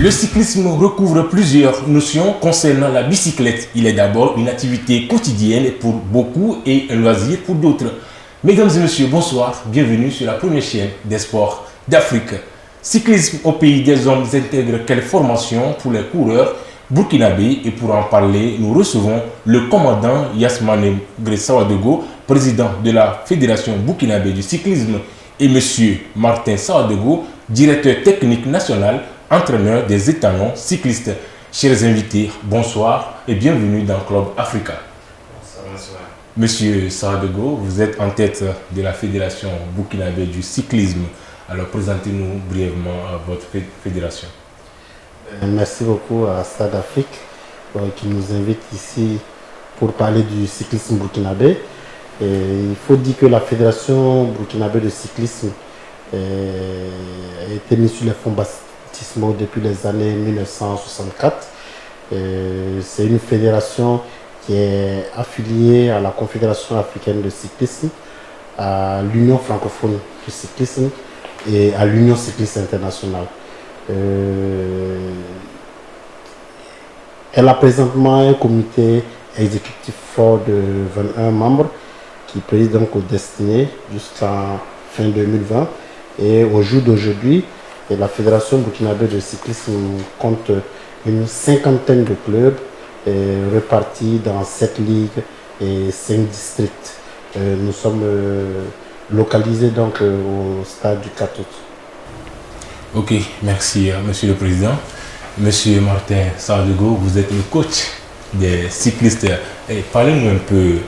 Le cyclisme recouvre plusieurs notions concernant la bicyclette. Il est d'abord une activité quotidienne pour beaucoup et un loisir pour d'autres. Mesdames et messieurs, bonsoir. Bienvenue sur la première chaîne des sports d'Afrique. Cyclisme au pays des hommes intègre quelle formation pour les coureurs burkinabés? Et pour en parler, nous recevons le commandant Yasmane Sawadogo, président de la Fédération burkinabé du cyclisme, et monsieur Martin Sawadogo, directeur technique national, entraîneur des étalons cyclistes. Chers invités, bonsoir et bienvenue dans Club Africa. Bonsoir. Monsieur Sawadogo, vous êtes en tête de la Fédération burkinabé du cyclisme. Alors présentez-nous brièvement votre fédération. Merci beaucoup à Stade Afrique qui nous invite ici pour parler du cyclisme burkinabé. Et il faut dire que la Fédération burkinabé de cyclisme a été mise sur les fonds baptismaux depuis les années 1964. C'est une fédération qui est affiliée à la Confédération africaine de cyclisme, à l'Union francophone du cyclisme et à l'Union cycliste internationale. Elle a présentement un comité exécutif fort de 21 membres qui préside donc aux destinées jusqu'en fin 2020. Et au jour d'aujourd'hui, la Fédération burkinabé de cyclisme compte une cinquantaine de clubs répartis dans 7 ligues et 5 districts. Nous sommes localisés donc au stade du 4 août. Ok, merci Monsieur le Président. Monsieur Martin Sawadogo, vous êtes le coach des cyclistes. Parlez-nous un peu,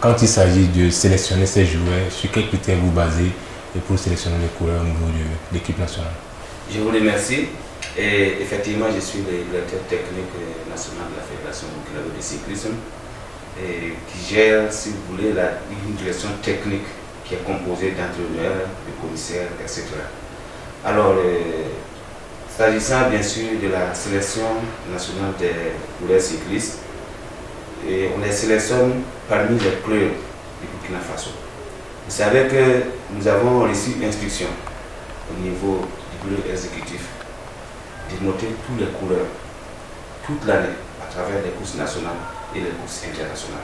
quand il s'agit de sélectionner ces joueurs, sur quels critères vous basez pour sélectionner les coureurs au niveau de l'équipe nationale? Je vous remercie. Et effectivement, je suis le directeur technique national de la Fédération burkinabé de cyclisme et qui gère, si vous voulez, une direction technique qui est composée d'entraîneurs, de commissaires, etc. Alors, s'agissant bien sûr de la sélection nationale des coureurs cyclistes, et on les sélectionne parmi les clubs du Burkina Faso. Vous savez que nous avons reçu instruction au niveau du bureau exécutif de noter tous les coureurs toute l'année à travers les courses nationales et les courses internationales.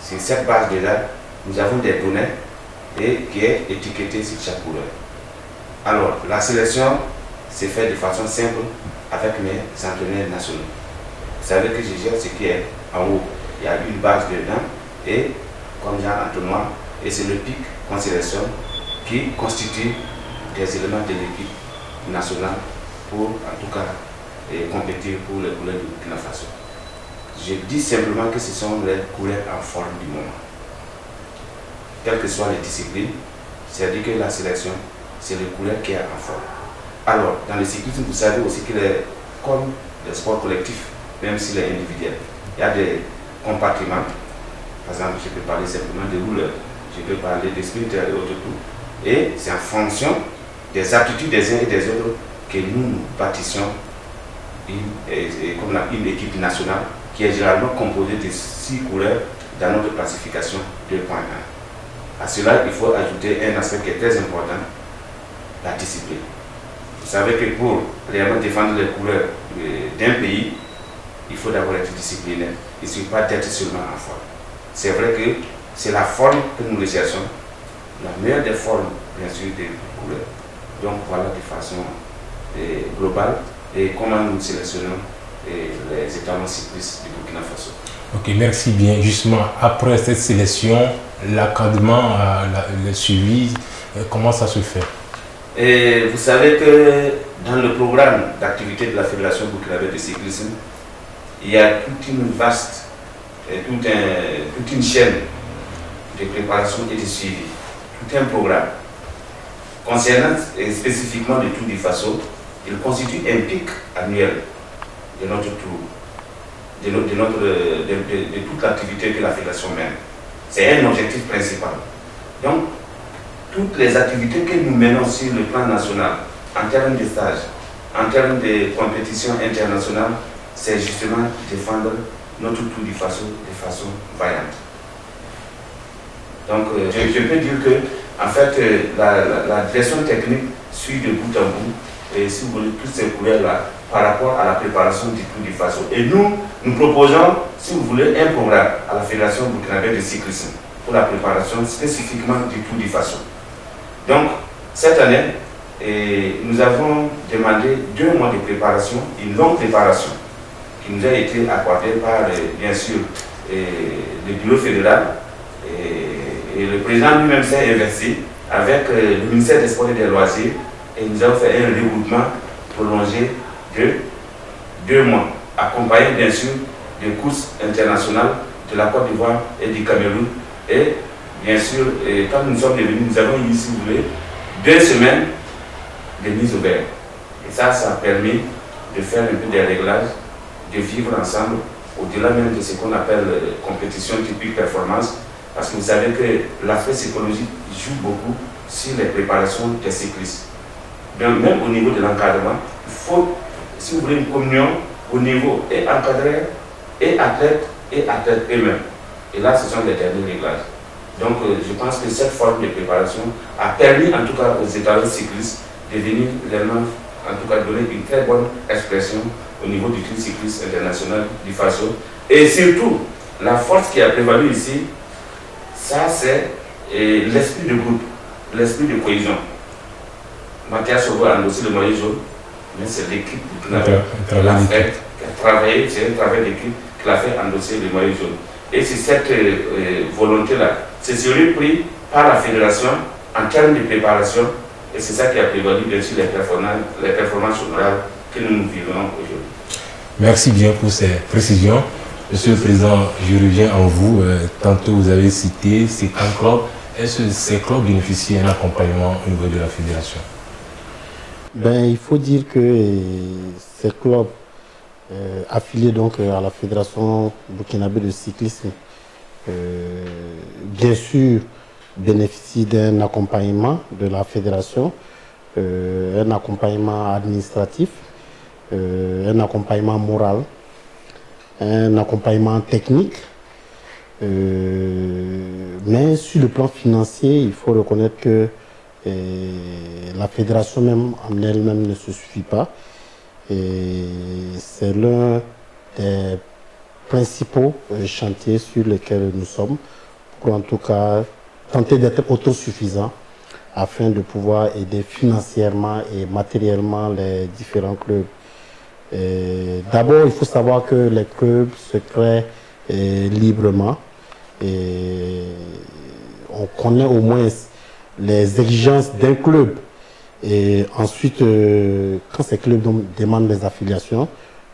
Sur cette base-là, nous avons des données qui est étiquetée sur chaque coureur. Alors, la sélection s'est faite de façon simple avec mes entraîneurs nationaux. Vous savez que je gère ce qui est en haut. Il y a une base dedans et comme il y a un entonnoir, et c'est le pic qu'on sélectionne qui constitue des éléments de l'équipe nationale pour en tout cas compétir pour les coureurs du Burkina Faso. Je dis simplement que ce sont les coureurs en forme du moment. Quelles que soient les disciplines, c'est-à-dire que la sélection, c'est le coureur qui est en forme. Alors, dans le cyclisme, vous savez aussi que comme les sports collectifs, même s'il est individuel, il y a des compartiments. Par exemple, je peux parler simplement de rouleurs, je peux parler des sprinters et autres tout. Et c'est en fonction des aptitudes des uns et des autres que nous bâtissons une équipe nationale qui est généralement composée de 6 coureurs dans notre classification 2.1. À cela, il faut ajouter un aspect qui est très important, la discipline. Vous savez que pour réellement défendre les coureurs d'un pays, il faut d'abord être discipliné. Il ne suffit pas d'être seulement en forme. C'est vrai que c'est la forme que nous recherchons, la meilleure des formes, bien sûr, des coureurs. Donc voilà de façon globale et comment nous sélectionnons les étalons cyclistes du Burkina Faso. Ok, merci bien. Justement, après cette sélection, l'accompagnement, le suivi, comment ça se fait? Et vous savez que dans le programme d'activité de la Fédération burkinabé de cyclisme, il y a toute une vaste, toute une chaîne de préparation et de suivi, tout un programme. Concernant spécifiquement le Tour du Faso, il constitue un pic annuel de notre tour, de toute l'activité que la Fédération mène. C'est un objectif principal. Donc, toutes les activités que nous menons sur le plan national, en termes de stages, en termes de compétitions internationales, c'est justement défendre notre Tour du Faso de façon vaillante. Donc, je peux dire que, en fait, la direction technique suit de bout en bout si vous voulez, toutes ces couleurs-là par rapport à la préparation du Tour du Faso. Et nous proposons, si vous voulez, un programme à la Fédération burkinabé de cyclisme pour la préparation spécifiquement du Tour du Faso. Donc, cette année, nous avons demandé 2 mois de préparation, une longue préparation qui nous a été accordée par, bien sûr, le bureau fédéral. Et le président lui-même s'est investi avec le ministère des Sports et des Loisirs et nous avons fait un regroupement prolongé de 2 mois, accompagné bien sûr de courses internationales de la Côte d'Ivoire et du Cameroun. Et bien sûr, quand nous sommes devenus, nous avons eu, si vous voulez, 2 semaines de mise au vert. Et ça a permis de faire un peu des réglages, de vivre ensemble, au-delà même de ce qu'on appelle compétition typique performance, parce que vous savez que l'aspect psychologique joue beaucoup sur les préparations des cyclistes. Donc même au niveau de l'encadrement, il faut, si vous voulez, une communion au niveau et encadreur, et athlètes eux-mêmes. Et là, ce sont les derniers réglages. Donc je pense que cette forme de préparation a permis en tout cas aux étalons cyclistes de venir réellement, en tout cas donner une très bonne expression au niveau du Tour cycliste international du Faso. Et surtout, la force qui a prévalu ici, ça c'est l'esprit de groupe, l'esprit de cohésion. Mathias Sobo a endossé le maillot jaune, mais c'est l'équipe qui a travaillé, c'est un travail d'équipe qui a fait endosser le maillot jaune. Et c'est cette volonté-là, c'est celui pris par la fédération en termes de préparation, et c'est ça qui a prévalu bien sûr les performances honorables que nous vivons aujourd'hui. Merci bien pour ces précisions. Monsieur le Président, je reviens en vous. Tantôt, vous avez cité ces clubs. Est-ce que ces clubs bénéficient d'un accompagnement au niveau de la fédération? Il faut dire que ces clubs affiliés donc à la Fédération burkinabé de cyclisme, bien sûr, bénéficient d'un accompagnement de la fédération, un accompagnement administratif, un accompagnement moral, un accompagnement technique. Mais sur le plan financier, il faut reconnaître que la fédération même en elle-même ne se suffit pas. Et c'est l'un des principaux chantiers sur lesquels nous sommes pour en tout cas tenter d'être autosuffisants afin de pouvoir aider financièrement et matériellement les différents clubs. D'abord, il faut savoir que les clubs se créent librement et on connaît au moins les exigences d'un club. Et ensuite, quand ces clubs demandent les affiliations,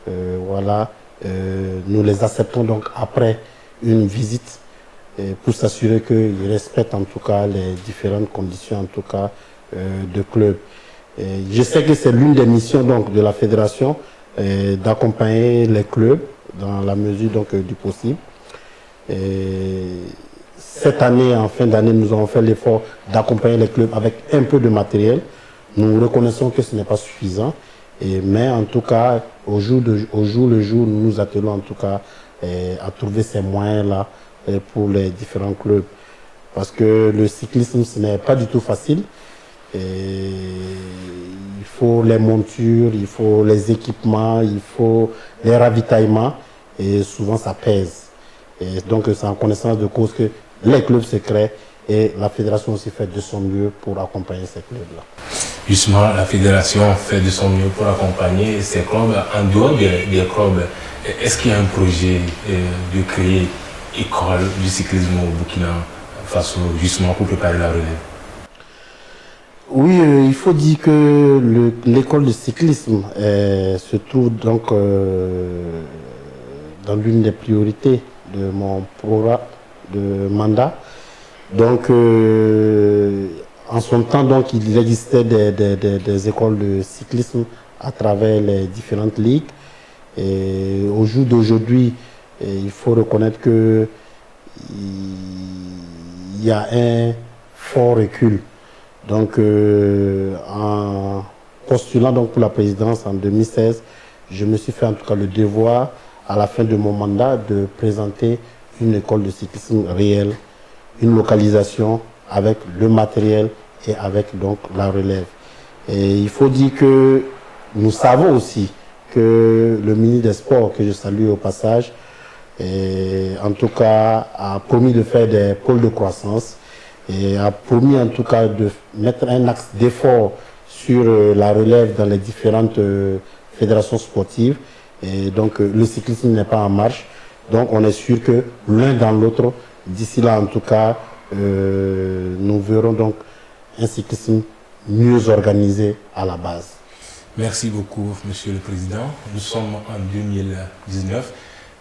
nous les acceptons donc après une visite pour s'assurer qu'ils respectent en tout cas les différentes conditions en tout cas de club. Je sais que c'est l'une des missions donc de la fédération d'accompagner les clubs dans la mesure donc du possible. Cette année, en fin d'année, nous avons fait l'effort d'accompagner les clubs avec un peu de matériel. Nous reconnaissons que ce n'est pas suffisant, mais en tout cas, au jour le jour, nous nous attelons en tout cas à trouver ces moyens-là pour les différents clubs. Parce que le cyclisme, ce n'est pas du tout facile. Il faut les montures, il faut les équipements, il faut les ravitaillements, et souvent ça pèse. Et donc c'est en connaissance de cause que les clubs se créent et la fédération aussi fait de son mieux pour accompagner ces clubs-là. Justement, la fédération fait de son mieux pour accompagner ces clubs. En dehors des clubs, est-ce qu'il y a un projet de créer école du cyclisme au Burkina Faso, justement pour préparer la relève? Oui, il faut dire que l'école de cyclisme se trouve donc dans l'une des priorités de mon programme de mandat. Donc, en son temps, donc, il existait des écoles de cyclisme à travers les différentes ligues. Et au jour d'aujourd'hui, il faut reconnaître que il y a un fort recul. Donc, en postulant donc pour la présidence en 2016, je me suis fait en tout cas le devoir, à la fin de mon mandat, de présenter une école de cyclisme réelle, une localisation avec le matériel et avec donc la relève. Et il faut dire que nous savons aussi que le ministre des Sports, que je salue au passage, en tout cas a promis de faire des pôles de croissance et a promis en tout cas de mettre un axe d'effort sur la relève dans les différentes fédérations sportives. Et donc le cyclisme n'est pas en marche. Donc on est sûr que l'un dans l'autre, d'ici là en tout cas, nous verrons donc un cyclisme mieux organisé à la base. Merci beaucoup, Monsieur le Président. Nous sommes en 2019.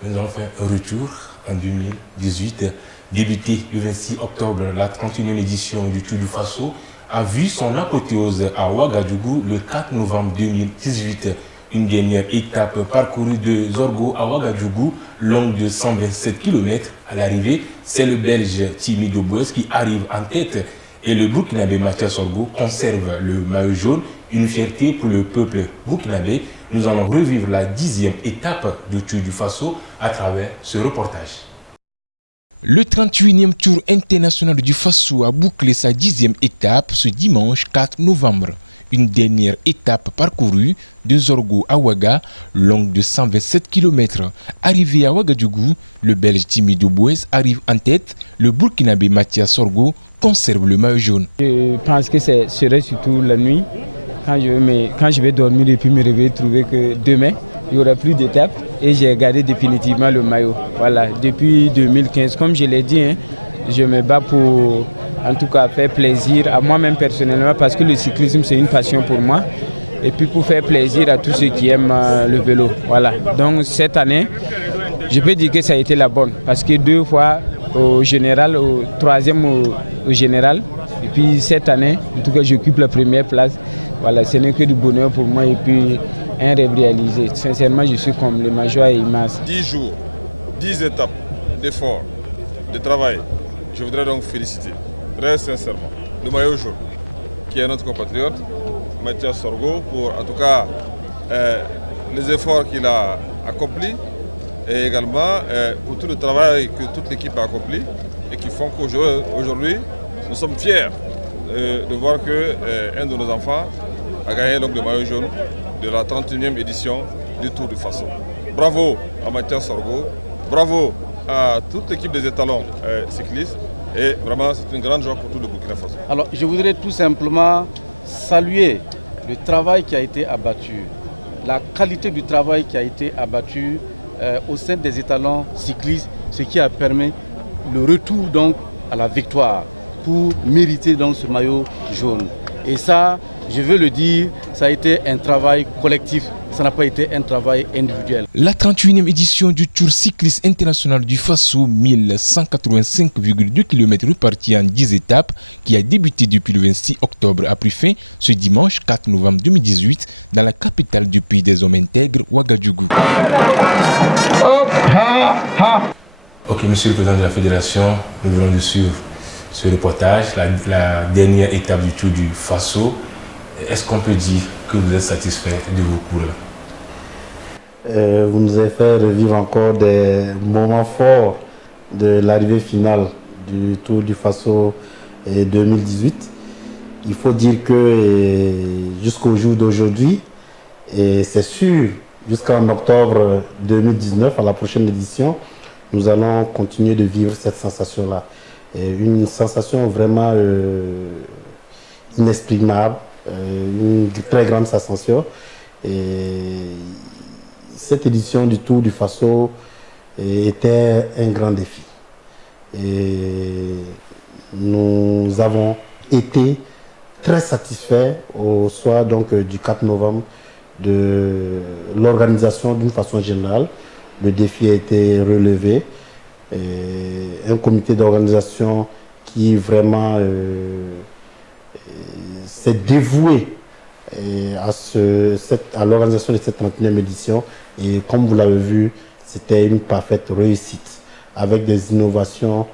Nous avons fait un retour en 2018. Débuté le 26 octobre, la 31e édition du Tour du Faso a vu son apothéose à Ouagadougou le 4 novembre 2018. Une dernière étape parcourue de Zorgo à Ouagadougou, longue de 127 km. À l'arrivée, c'est le Belge Thimi Dobouès qui arrive en tête et le Burkinabé Mathias Sorgo conserve le maillot jaune, une fierté pour le peuple burkinabé. Nous allons revivre la 10e étape du Tour du Faso à travers ce reportage. Le 38e Tour international du Faso a bouclé sa 10e étape ce dimanche 4 novembre. Une dernière étape parcourue de Zorgo à Ouaga, longue de 127 km. Arrivé à Ouagadougou, le Belge Thimi Dobouès arrive en tête. Le Burkinabé Mathias Sorgo conserve le maillot jaune. Je pense que ce serait surtout la nuit. Quand je vais dormir et puis me réveiller, trouver que demain, il n'y aura plus d'étapes et j'ai gardé définitivement le maillot. Voilà, depuis 2015, comme je l'ai dit, je me bats pour en tout cas faire plaisir à moi-même personnellement parce que le cyclisme c'est une passion pour moi et puis pour faire plaisir à tous ceux qui aiment le vélo. Voilà, donc cette année, je peux dire que ça a été la bonne parce que 2 fois au général, au 3e au général et puis cette année, en tout cas j'occupe la première place. Voilà, ce n'est que du bonheur pour moi et puis un rêve réalisé. Sincèrement, je suis comblé, ma joie est immense. 10 jours, 10 étapes d'efforts, de travail. Je voudrais donc féliciter très sincèrement le maillot jaune, qui est notre compatriote, Mathias Sorgo, pour en tout cas les efforts qu'il a accomplis et également pour tout le travail que toute l'équipe a accompli et qui font qu'aujourd'hui, nous sommes fiers de voir qu'un de nos enfants a gagné donc le maillot jaune de la 31e édition du Tour du Faso. Bravo à Mathias Sorgo, bravo à toute l'équipe des étalons cyclistes et vraiment c'est une grande joie pour tout le Burkina Faso. Alors je voudrais tout simplement saluer le travail qui a été abattu, la qualité du travail qui a été abattu au sein des étalons cyclistes, ce qui a permis le retour donc à la victoire pour mériter donc ce maillot jaune. Et ça, je veux le dire, ça a été un travail collectif, ça n'a pas été un travail individuel. La 31e édition du Tour cycliste international du Faso, 1185,2 km répartis en 10 étapes, qui a débuté depuis le 26 octobre, a pris fin ce dimanche 4 novembre 2018 dans la capitale du pays des hommes intègres, Ouagadougou. Ok, monsieur le président de la fédération, nous venons de suivre ce reportage, la dernière étape du Tour du Faso. Est-ce qu'on peut dire que vous êtes satisfait de vos coureurs? Vous nous avez fait revivre encore des moments forts de l'arrivée finale du Tour du Faso 2018. Il faut dire que jusqu'au jour d'aujourd'hui, et c'est sûr, jusqu'en octobre 2019, à la prochaine édition, nous allons continuer de vivre cette sensation-là. Une sensation vraiment inexprimable, une très grande sensation. Et cette édition du Tour du Faso était un grand défi. Et nous avons été très satisfaits au soir donc, du 4 novembre de l'organisation d'une façon générale. Le défi a été relevé. Un comité d'organisation qui vraiment s'est dévoué à l'organisation de cette 31e édition. Et comme vous l'avez vu, c'était une parfaite réussite avec des innovations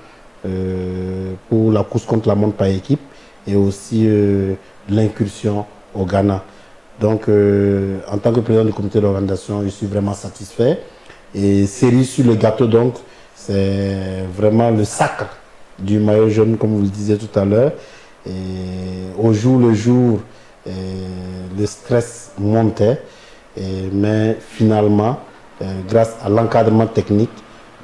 pour la course contre la montre par équipe et aussi l'incursion au Ghana. Donc, en tant que président du comité d'organisation, je suis vraiment satisfait. Et cerise sur le gâteau, donc, c'est vraiment le sacre du maillot jaune, comme vous le disiez tout à l'heure. Et au jour le jour, le stress montait, mais finalement, grâce à l'encadrement technique,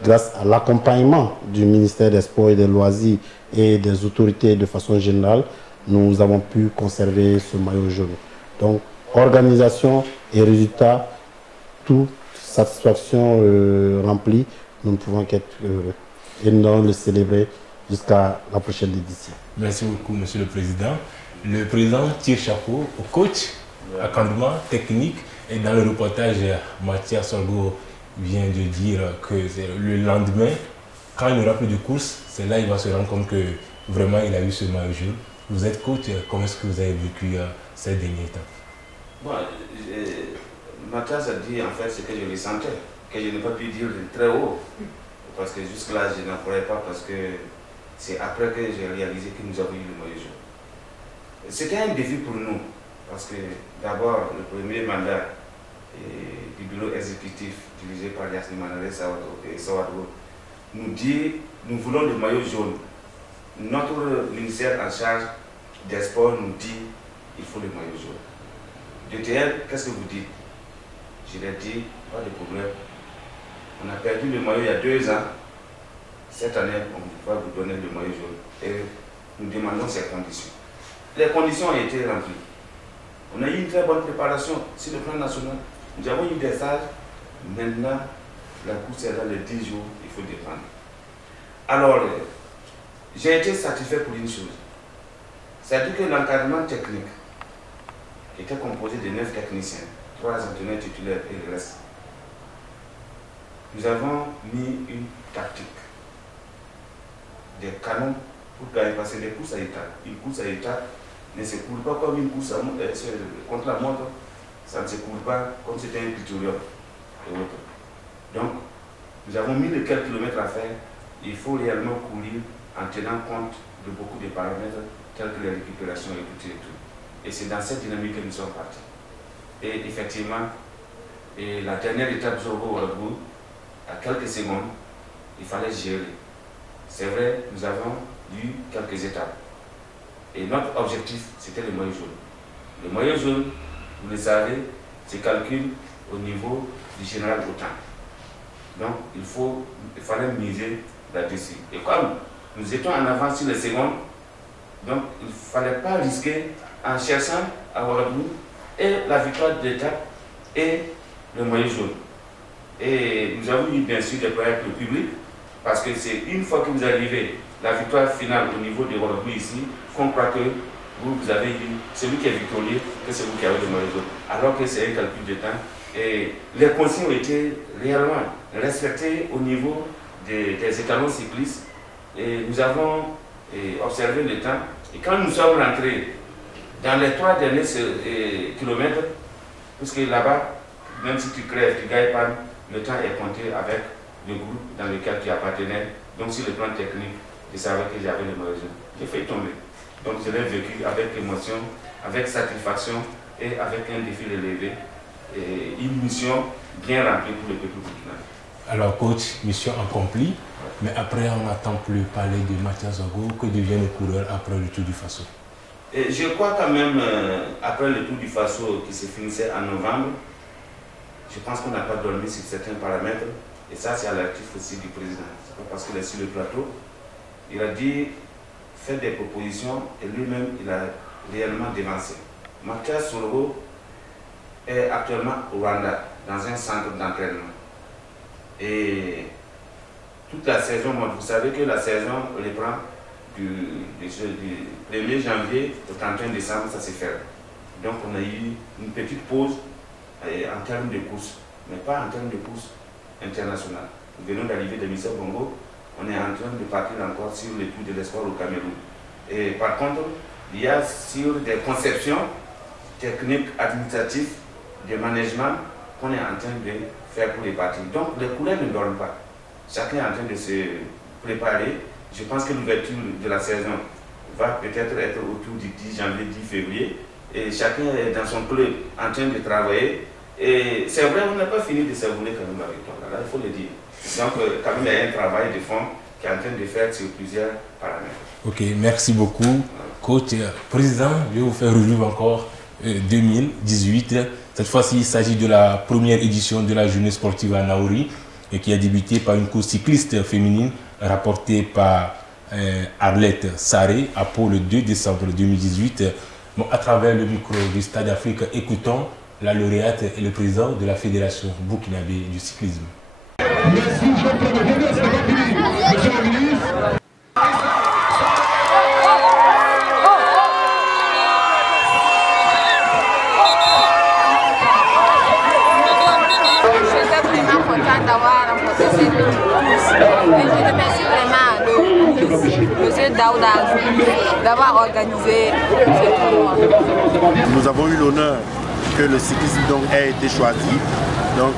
grâce à l'accompagnement du ministère des Sports et des Loisirs et des autorités de façon générale, nous avons pu conserver ce maillot jaune. Donc, organisation et résultat, toute satisfaction remplie, nous ne pouvons qu'être heureux et nous le célébrer jusqu'à la prochaine édition. Merci beaucoup, Monsieur le Président. Le Président tire chapeau au coach, encadrement technique, et dans le reportage, Mathias Sorgo vient de dire que c'est le lendemain, quand il n'y aura plus de course, c'est là qu'il va se rendre compte que vraiment il a eu ce maillot jaune. Vous êtes coach, comment est-ce que vous avez vécu ces derniers temps? Bon, Mathias a dit en fait ce que je ressentais, que je n'ai pas pu dire de très haut, parce que jusque-là je n'en pourrais pas, parce que c'est après que j'ai réalisé que nous avons eu le maillot jaune. C'était un défi pour nous, parce que d'abord le premier mandat du bureau exécutif dirigé par Yasmine Manare Sawadou nous dit nous voulons le maillot jaune. Notre ministère en charge des sports nous dit il faut le maillot jaune. DTL, qu'est-ce que vous dites? Je l'ai dit, pas de problème. On a perdu le maillot il y a 2 ans. Cette année, on va vous donner le maillot jaune. Et nous demandons ces conditions. Les conditions ont été remplies. On a eu une très bonne préparation sur le plan national. Nous avons eu des stages. Maintenant, la course est là les 10 jours, il faut défendre. Alors, j'ai été satisfait pour une chose. C'est-à-dire que l'encadrement technique était composé de 9 techniciens, 3 entraîneurs titulaires et le reste. Nous avons mis une tactique, des canons pour gagner, parce que les courses à état, une course à état ne se coule pas comme une course contre la montre, ça ne se coule pas comme c'était un critérium et autres. Donc, nous avons mis les quelques kilomètres à faire. Il faut réellement courir en tenant compte de beaucoup de paramètres tels que la récupération et tout. Et c'est dans cette dynamique que nous sommes partis. Et effectivement, la dernière étape Zorgo-Ouagadougou, à quelques secondes, il fallait gérer. C'est vrai, nous avons eu quelques étapes. Et notre objectif, c'était le maillot jaune. Le maillot jaune, vous le savez, se calcule au niveau du général Autant. Donc, il fallait miser là-dessus. Et comme nous étions en avance sur les secondes, donc il ne fallait pas risquer en cherchant à Ouagadougou et la victoire d'étape et le maillot jaune. Et nous avons eu bien sûr des problèmes avec le public, parce que c'est une fois que vous arrivez, la victoire finale au niveau de Ouagadougou ici, qu'on croit que vous avez eu celui qui est victorieux, que c'est vous qui avez le maillot jaune. Alors que c'est un calcul de temps. Et les consignes ont été réellement respectées au niveau des étalons cyclistes. Et nous avons observé le temps. Et quand nous sommes rentrés dans les 3 derniers kilomètres, parce que là-bas, même si tu crèves, tu gagnes pas, le temps est compté avec le groupe dans lequel tu appartenais. Donc sur le plan technique, je savais que j'avais le maillot jaune. J'ai fait tomber. Donc je l'ai vécu avec émotion, avec satisfaction et avec un défi relevé. Et une mission bien remplie pour le peuple burkinabé. Alors coach, mission accomplie, mais après on n'entend plus parler de Mathias Sorgo. Que devient le coureur après le Tour du Faso? Et je crois quand même, après le Tour du Faso qui se finissait en novembre, je pense qu'on n'a pas dormi sur certains paramètres. Et ça, c'est à l'actif aussi du président. C'est pas parce qu'il est sur le plateau. Il a dit, faire des propositions et lui-même, il a réellement dévancé. Mathias Sorgo est actuellement au Rwanda, dans un centre d'entraînement. Et toute la saison, vous savez que la saison reprend du 1er janvier au 31 décembre, ça s'est fait. Donc on a eu une petite pause en termes de course, mais pas en termes de course internationale. Nous venons d'arriver de Missa Bongo, on est en train de partir encore sur le Tour de l'espoir au Cameroun. Et par contre, il y a sur des conceptions techniques, administratives, de management qu'on est en train de faire pour les parties. Donc les coureurs ne dorment pas. Chacun est en train de se préparer. Je pense que l'ouverture de la saison va peut-être être autour du 10 janvier, 10 février. Et chacun est dans son club en train de travailler. Et c'est vrai, on n'a pas fini de savourer quand même la victoire. Là, il faut le dire. Donc quand même, il y a un travail de fond qui est en train de faire sur plusieurs paramètres. Ok, merci beaucoup. Coach, président, je vais vous faire revivre encore 2018. Cette fois-ci, il s'agit de la première édition de la journée sportive à Naouri et qui a débuté par une course cycliste féminine rapportée par Arlette Sarré à Pau le 2 décembre 2018. Bon, à travers le micro du Stade Afrique, écoutons la lauréate et le président de la Fédération burkinabé du cyclisme. Merci, monsieur le ministre. D'avoir remporté cette course. Et je remercie vraiment monsieur Daouda d'avoir organisé ce tournoi. Nous avons eu l'honneur que le cyclisme donc ait été choisi. Donc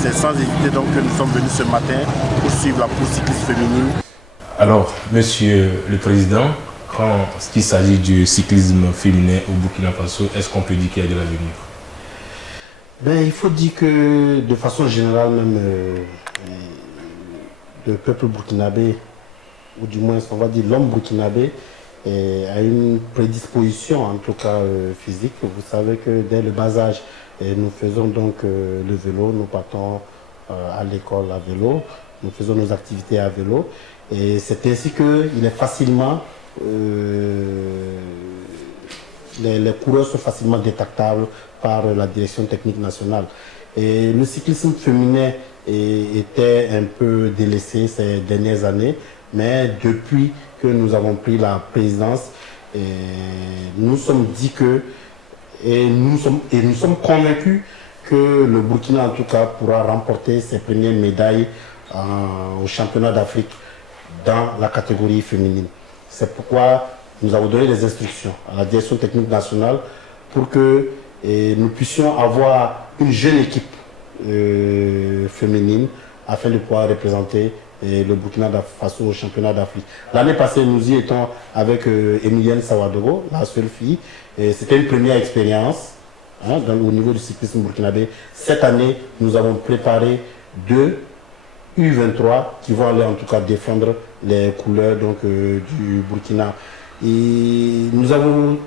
c'est sans hésiter donc que nous sommes venus ce matin pour suivre la course cycliste féminine. Alors, monsieur le président, quand il s'agit du cyclisme féminin au Burkina Faso, est-ce qu'on peut dire qu'il y a de l'avenir? Il faut dire que de façon générale même le peuple burkinabé, ou du moins on va dire l'homme burkinabé, a une prédisposition en tout cas physique. Vous savez que dès le bas âge, nous faisons donc le vélo, nous partons à l'école à vélo, nous faisons nos activités à vélo et c'est ainsi qu'il est facilement, les coureurs sont facilement détectables par la direction technique nationale. Et le cyclisme féminin était un peu délaissé ces dernières années, mais depuis que nous avons pris la présidence, nous sommes dit que, et nous sommes convaincus que le Burkina en tout cas pourra remporter ses premières médailles au championnat d'Afrique dans la catégorie féminine. C'est pourquoi nous avons donné des instructions à la direction technique nationale pour que nous puissions avoir une jeune équipe féminine afin de pouvoir représenter le Burkina Faso au championnat d'Afrique. L'année passée, nous y étions avec Emilienne Sawadogo, la seule fille. C'était une première expérience au niveau du cyclisme burkinabé. Cette année, nous avons préparé 2 U23 qui vont aller en tout cas défendre les couleurs donc, du Burkina. Et nous avons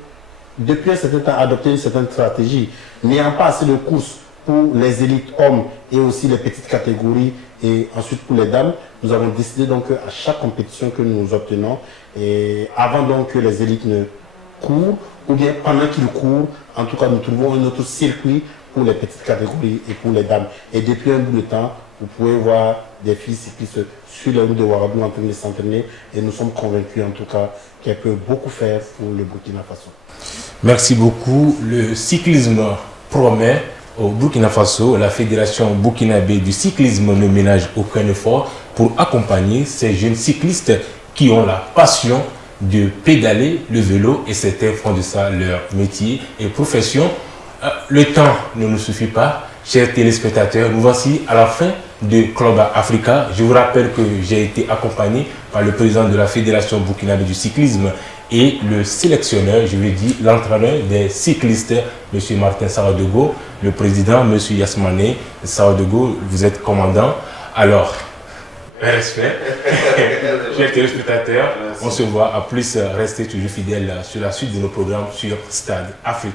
depuis un certain temps adopté une certaine stratégie, n'ayant pas assez de courses pour les élites hommes et aussi les petites catégories et ensuite pour les dames, nous avons décidé donc à chaque compétition que nous obtenons, et avant donc que les élites ne courent, ou bien pendant qu'ils courent, en tout cas nous trouvons un autre circuit pour les petites catégories et pour les dames. Et depuis un bout de temps, vous pouvez voir des filles cyclistes sur les routes de Ouagadougou en train de s'entraîner et nous sommes convaincus en tout cas qu'elles peuvent beaucoup faire pour le Burkina Faso. Merci beaucoup. Le cyclisme promet au Burkina Faso. La Fédération burkinabé du cyclisme ne ménage aucun effort pour accompagner ces jeunes cyclistes qui ont la passion de pédaler le vélo et certains font de ça leur métier et profession. Le temps ne nous suffit pas. Chers téléspectateurs, nous voici à la fin de Club Africa. Je vous rappelle que j'ai été accompagné par le président de la Fédération burkinabé du cyclisme et le sélectionneur, je veux dire l'entraîneur des cyclistes, M. Martin Sawadogo, le président, M. Yasmane Sawadogo, vous êtes commandant. Alors, respect, chers téléspectateurs, on se voit à plus, restez toujours fidèles sur la suite de nos programmes sur Stade Afrique.